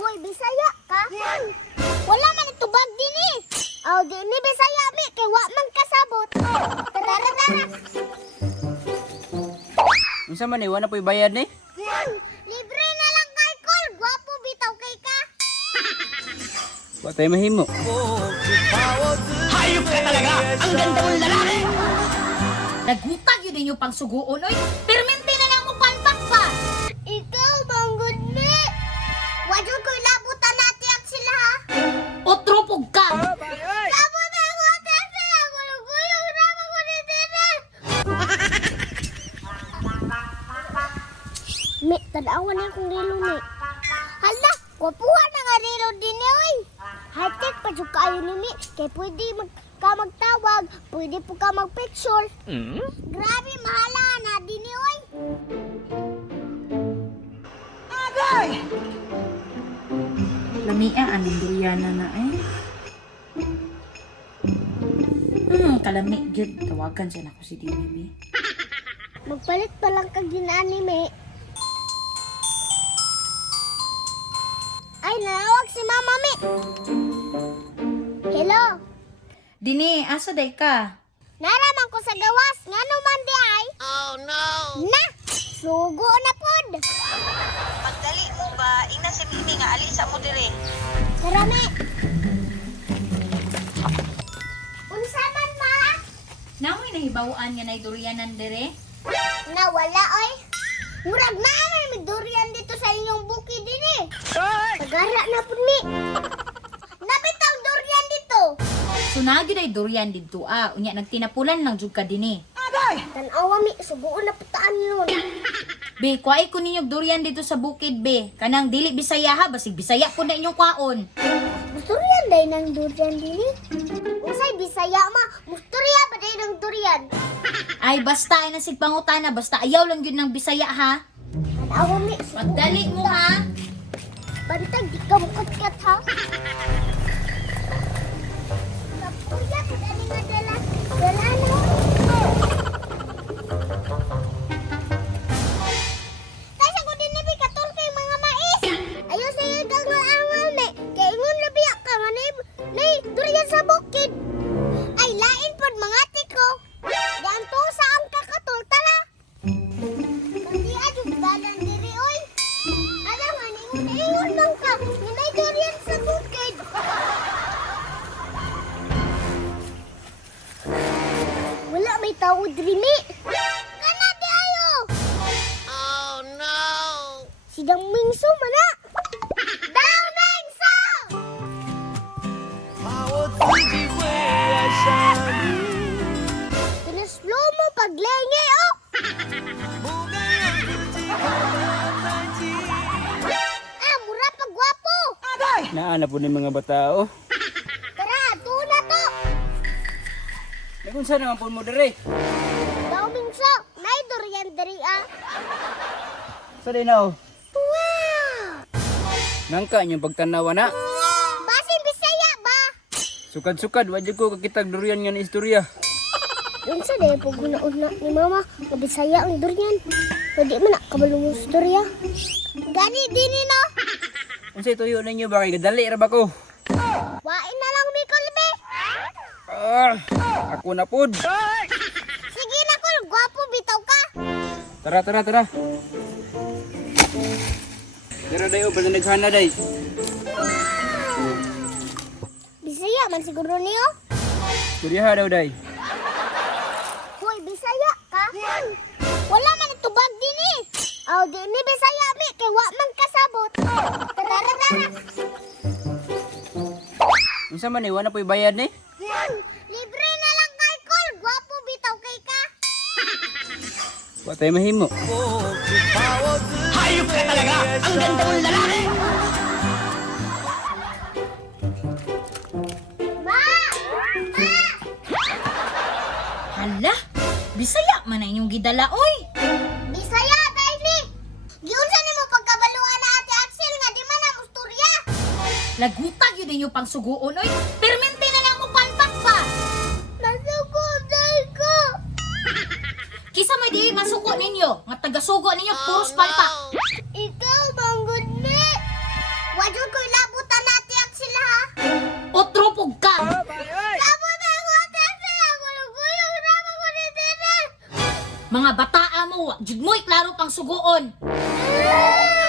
Hoy, Bisaya ka? Wala man itubag din eh. Aw, di ni Bisaya mi, kay wa man kasabot. Tara, tara. Unsa man iwan na po'y bayad ni? Libre na lang kay Col. Gwapo bitaw kay ka. Wa tayo mahimo. Hayop ka talaga! Ang ganda mong lalaki! Nagutag yun ninyo pang suguon, oy. Permente na lang mo palpak pa. Ikaw, manggod ni. Wadyo ko'y labutan natin ang sila ha. Otro pug ka. Labot na ako, tete. Ako naguyong naman ko ni Tete. Mi, tanawan na akong rilo ni. Hala, wapuhan na nga rilo din ni, oy. High-tech pa dyan kayo ni Mi. Kaya pwede ka magtawag, pwede po ka magpicture. Grabe, mahala na din ni, oy. Lamia, anong duryana na eh. Kalami, gid. Tawagan siya na ko si Dinimi. Magpalit pa lang kag anime. Ay, nawag si Mama Mi. Hello. Dini, asa day ka? Naraman ko sa gawas. Nga naman di ay. Oh no! Na! Sugo na pod. Pagdali mo ba, ina si Mimi nga ali sa mo diri. Tara, Mi. Unsa man, Ma? Namoy nahibawaan nga nay duryanan dire? Nawala, oy. Murag na may durian dito sa inyong bukid din eh. Pagara na po, Mi. Napitaw durian dito. Sunagi day duryan didto unya nagtinapulan lang jud ka dinhi. Tanawa, Mi. Sugoon na putaan nun. Be, kuai ko ninyog duryan dito sa bukid be. Kanang dili Bisaya ha, basig Bisaya po na inyong kwaon. Durian day ng durian din eh. Usay Bisaya, Ma. Musturya ba day ng durian? Ay basta ay nasig pangutana, basta ayaw lang yun ng Bisaya ha. Tanawa, Mi. Pagdali mo ha. Bantag, di ka mukatkat ha. Kapuyat, dali nga dala. Dala na. Kasi ako din nabi katul kay mga mais. Ayaw sa'yo kang maangal, Me. Kaya ingon labiyak ka nga na durian sa bukid. Ay, lain pod mga tiko. Daan to sa ang kakatul, tala. Kandi adyo, dalan diri, oy. Alam nga, ingon lang ka. Ninay durian sa bukid. Wala may tao diri, Mi. Kana di ayo. Oh no! Sidang Mingso mana. Dang Mingso! Pinaslow mo paglengi, oh. Ah, mura pagwapo. Naana po ni mga batao. Tara, tuna to. Nagunsa naman po mo dire. Daw Mingso, may durian diri ah. Sa day na oh. Wow! Nangka niyong pagtanawa na. Basin Bisaya ba? Sukad-sukad, wadyo ko kakitag durian nga ni istorya. Yung sa day po guna-una ni Mama, mabisaya ang durian. Pwede man na kabalong yung storya. Gani din no? Unsay tuyo ninyo ba kay gadali ra ba ko? Wain na lang mi Kolbe. Ako na pod. Sige na Kol, gwapo bitaw ka. Tara, tara, tara. Tara dayo, pwede naghana day. Bisaya man siguro niyo. Istorya daw day. Hoy, Bisaya ka? Wala man itubag din eh. Aw, di ni Bisaya mi, kay wa man kasabot. Tara, tara. Unsa man iwan na po'y bayad ni? Libre na lang kay Kol, gwapo bitaw kay ka. Wa tayo mahimo. Hayop ka talaga! Ang ganda mong lalaki! Ma! Hala, Bisaya man na inyong gidala oy. Bisaya, dahil ni. Giunsa ni mo pagkabaluan na Ate Axel nga di man na musturya. Lagutag yun ninyo pang suguon oy. Permente na lang mo palpak pa. Masuko, dahil ko. Kisa may di masuko ninyo, nga taga-sugo ninyo puros palpak. Ikaw, manggod ni. Wadyo Diyos ko, ilabutan natin ang sila ha. Otro pug ka. Labutan ko natin sila. Gulong-gulong naman ko ni Tita. Mga bataa mo, jud mo klaro pang sugoon. Ah!